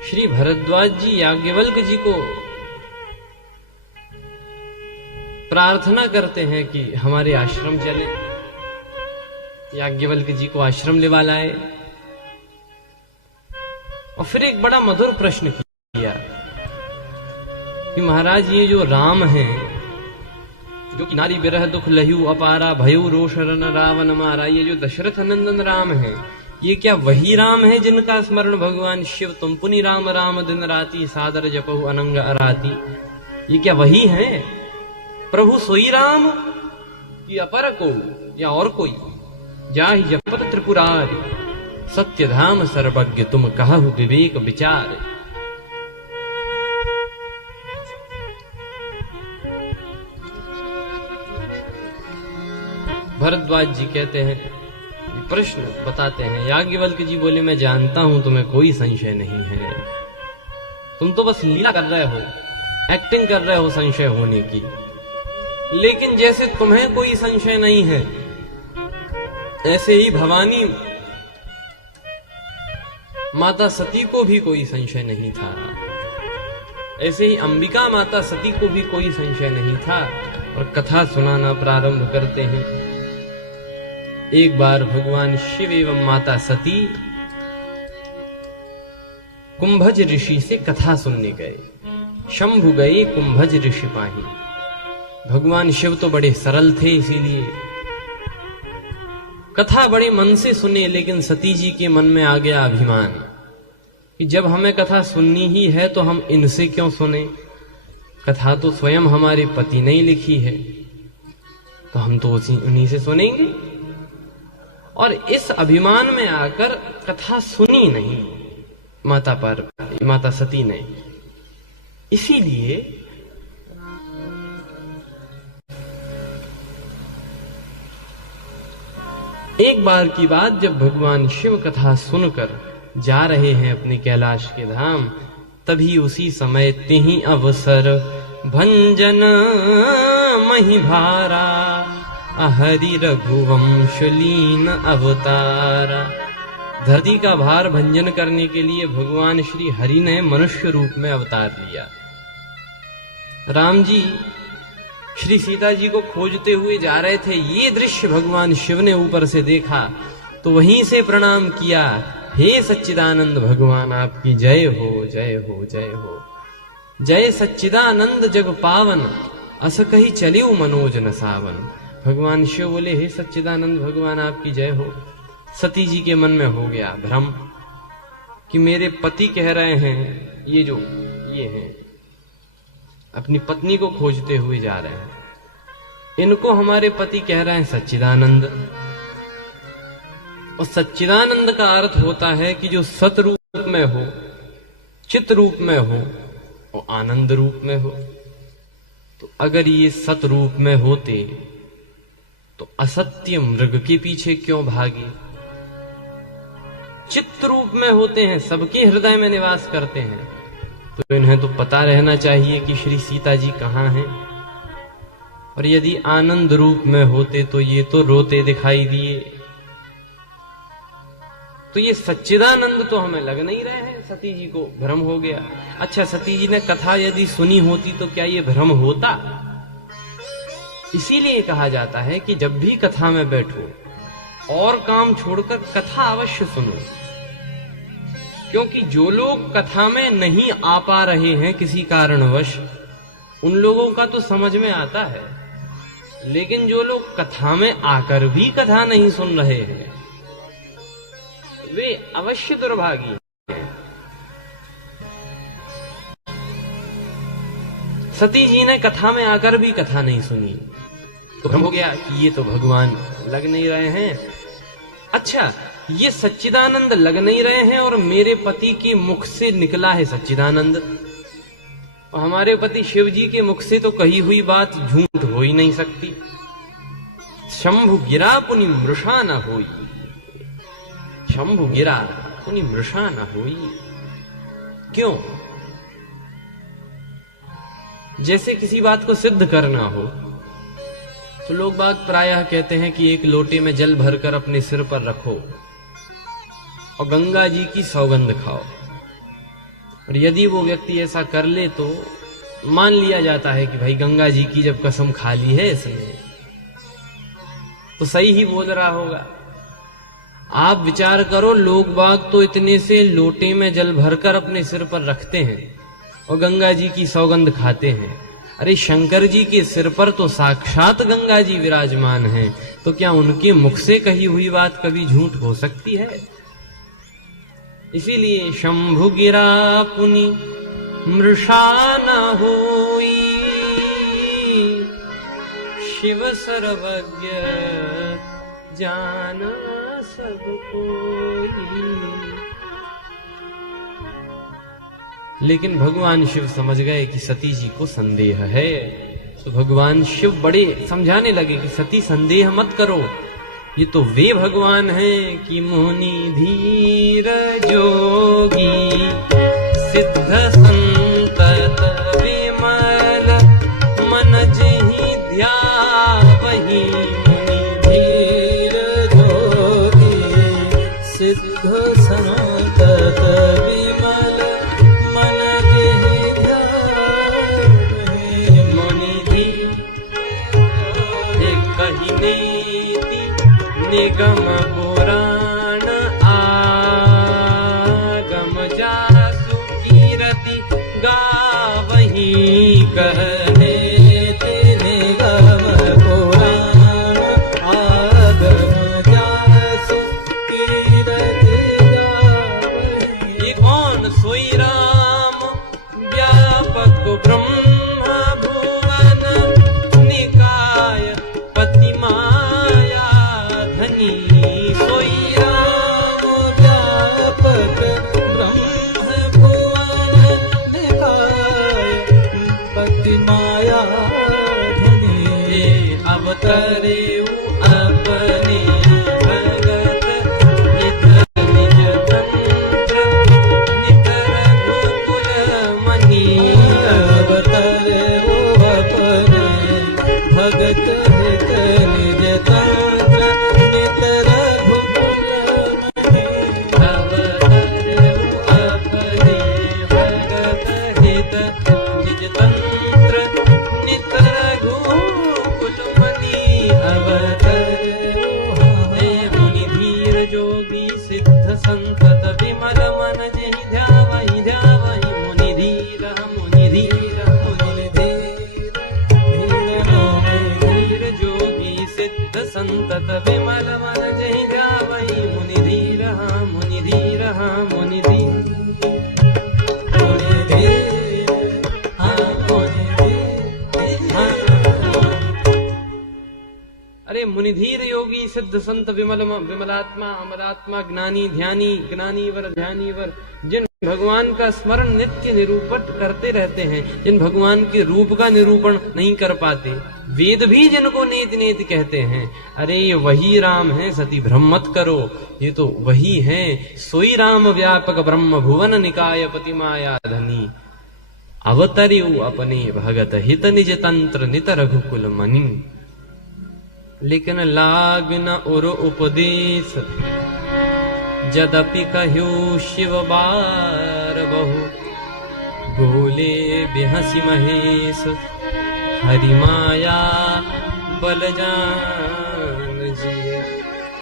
श्री भरद्वाज जी याज्ञवल्क जी को प्रार्थना करते हैं कि हमारे आश्रम चले। याज्ञवल्क जी को आश्रम लेवा लाए और फिर एक बड़ा मधुर प्रश्न किया कि महाराज ये जो राम है, जो कि नारी विरह दुख लहू अपारा भयु रोष रन रावण मारा, ये जो दशरथ नंदन राम है, ये क्या वही राम है जिनका स्मरण भगवान शिव तुम पुनि राम राम दिन राती सादर जपहु अनंग अराती? ये क्या वही है प्रभु सोई राम कि अपर को या और कोई? जाहि जपत त्रिपुरारि सत्य धाम सर्वज्ञ तुम कहु विवेक विचार। भरद्वाज जी कहते हैं, प्रश्न बताते हैं। याज्ञवल्क जी बोले, मैं जानता हूं तुम्हें कोई संशय नहीं है, तुम तो बस लीला कर रहे हो, एक्टिंग कर रहे हो संशय होने की। लेकिन जैसे तुम्हें कोई संशय नहीं है, ऐसे ही भवानी माता सती को भी कोई संशय नहीं था, ऐसे ही अंबिका माता सती को भी कोई संशय नहीं था। और कथा सुनाना प्रारंभ करते हैं। एक बार भगवान शिव एवं माता सती कुंभज ऋषि से कथा सुनने गए। शंभु गए कुंभज ऋषि पाही। भगवान शिव तो बड़े सरल थे, इसीलिए कथा बड़े मन से सुने। लेकिन सती जी के मन में आ गया अभिमान कि जब हमें कथा सुननी ही है तो हम इनसे क्यों सुने? कथा तो स्वयं हमारे पति ने ही लिखी है, तो हम तो उन्हीं से सुनेंगे। और इस अभिमान में आकर कथा सुनी नहीं माता सती ने। इसीलिए एक बार की बात, जब भगवान शिव कथा सुनकर जा रहे हैं अपने कैलाश के धाम, तभी उसी समय तिहि अवसर भंजन मही भारा हरि रघुवंशलीन अवतारा। धरती का भार भंजन करने के लिए भगवान श्री हरि ने मनुष्य रूप में अवतार लिया। राम जी श्री सीता जी को खोजते हुए जा रहे थे। ये दृश्य भगवान शिव ने ऊपर से देखा तो वहीं से प्रणाम किया, हे सच्चिदानंद भगवान आपकी जय हो, जय हो, जय हो। जय सच्चिदानंद जग पावन अस कही चलियो मनोज न सावन। भगवान शिव बोले, हे सच्चिदानंद भगवान आपकी जय हो। सती जी के मन में हो गया भ्रम कि मेरे पति कह रहे हैं, ये हैं अपनी पत्नी को खोजते हुए जा रहे हैं, इनको हमारे पति कह रहे हैं सच्चिदानंद। और सच्चिदानंद का अर्थ होता है कि जो सत रूप में हो, चित रूप में हो और आनंद रूप में हो। तो अगर ये सत रूप में होते तो असत्य मृग के पीछे क्यों भागे? चित्त रूप में होते हैं, सबके हृदय में निवास करते हैं, तो इन्हें तो पता रहना चाहिए कि श्री सीता जी कहाँ हैं। और यदि आनंद रूप में होते तो ये तो रोते दिखाई दिए। तो ये सच्चिदानंद तो हमें लग नहीं रहे हैं। सती जी को भ्रम हो गया। अच्छा, सती जी ने कथा यदि सुनी होती तो क्या ये भ्रम होता? इसीलिए कहा जाता है कि जब भी कथा में बैठो और काम छोड़कर कथा अवश्य सुनो, क्योंकि जो लोग कथा में नहीं आ पा रहे हैं किसी कारणवश, उन लोगों का तो समझ में आता है, लेकिन जो लोग कथा में आकर भी कथा नहीं सुन रहे हैं वे अवश्य दुर्भागी हैं। सती जी ने कथा में आकर भी कथा नहीं सुनी तो भ्रम हो गया कि ये तो भगवान लग नहीं रहे हैं। अच्छा, ये सच्चिदानंद लग नहीं रहे हैं और मेरे पति के मुख से निकला है सच्चिदानंद, और हमारे पति शिव जी के मुख से तो कही हुई बात झूठ हो ही नहीं सकती। शंभु गिरा पुनि मृषा न होई, शंभु गिरा पुनि मृषा न होई। क्यों? जैसे किसी बात को सिद्ध करना हो तो लोग बाग प्रायः कहते हैं कि एक लोटे में जल भरकर अपने सिर पर रखो और गंगा जी की सौगंध खाओ। और यदि वो व्यक्ति ऐसा कर ले तो मान लिया जाता है कि भाई गंगा जी की जब कसम खा ली है इसने तो सही ही बोल रहा होगा। आप विचार करो, लोग बाग तो इतने से लोटे में जल भरकर अपने सिर पर रखते हैं और गंगा जी की सौगंध खाते हैं। अरे शंकर जी के सिर पर तो साक्षात गंगा जी विराजमान हैं, तो क्या उनके मुख से कही हुई बात कभी झूठ हो सकती है? इसीलिए शंभु गिरा पुनि मृषा न होई, शिव सर्वज्ञ जान सब कोई। लेकिन भगवान शिव समझ गए कि सती जी को संदेह है, तो भगवान शिव बड़े समझाने लगे कि सती संदेह मत करो, ये तो वे भगवान हैं कि मुनि धीर जोगी सिद्ध संतत विमल मन जहि ध्यावहि। मुनि धीर जोगी सिद्ध संतत विमल मन जहि ध्यावहि। मुनि धीर कहिने निगम पुराण आगम जासु कीरति गावहि। कहने ते निगम पुराण आगम जासु कीरति गावहि। ये कौन? सोई राम व्यापक ब्रह्म भुवन निकाय पति माया धनी। सोई राम व्यापक ब्रह्म भुवन निकाय पति माया धनी। अवतरे अपने भगत नित निज तंत्र नित रघुकुल मनि। अवतरे अपने भगत नित निज तंत्र नित रघुकुल मनि। अवतरे अपने भगत हित निज तंत्र नित रघुकुल मनि। अवतरे मुनि धीर जोगी सिद्ध संतत विमल मन जहि ध्यावहि ध्यावहि। मुनि धीर मुनि धीर मुनि धीर धीर जोगी सिद्ध संतत विमल मन जहि ध्यावहि। मुनि धीर मुनि धीर मुनि धीर मुनि धीर मुनि धीर। अरे मुनिधीर योगी सिद्ध संत विमल विमलात्मा अमरात्मा ज्ञानी ध्यानी ज्ञानीवर ध्यानीवर, जिन भगवान का स्मरण नित्य निरूपण करते रहते हैं, जिन भगवान के रूप का निरूपण नहीं कर पाते, वेद भी जिनको नेति नेति कहते हैं, अरे ये वही राम है, सती भ्रम मत करो, ये तो वही है। सोई राम व्यापक ब्रह्म भुवन निकाय पति माया धनी। अवतरियु अपने भगत हित निज तंत्र नित रघुकुल मनि। लेकिन लाग न उर उपदेश जदपि कह्यो शिव बार बहु। बोले बिहसी महेश हरि माया बल जान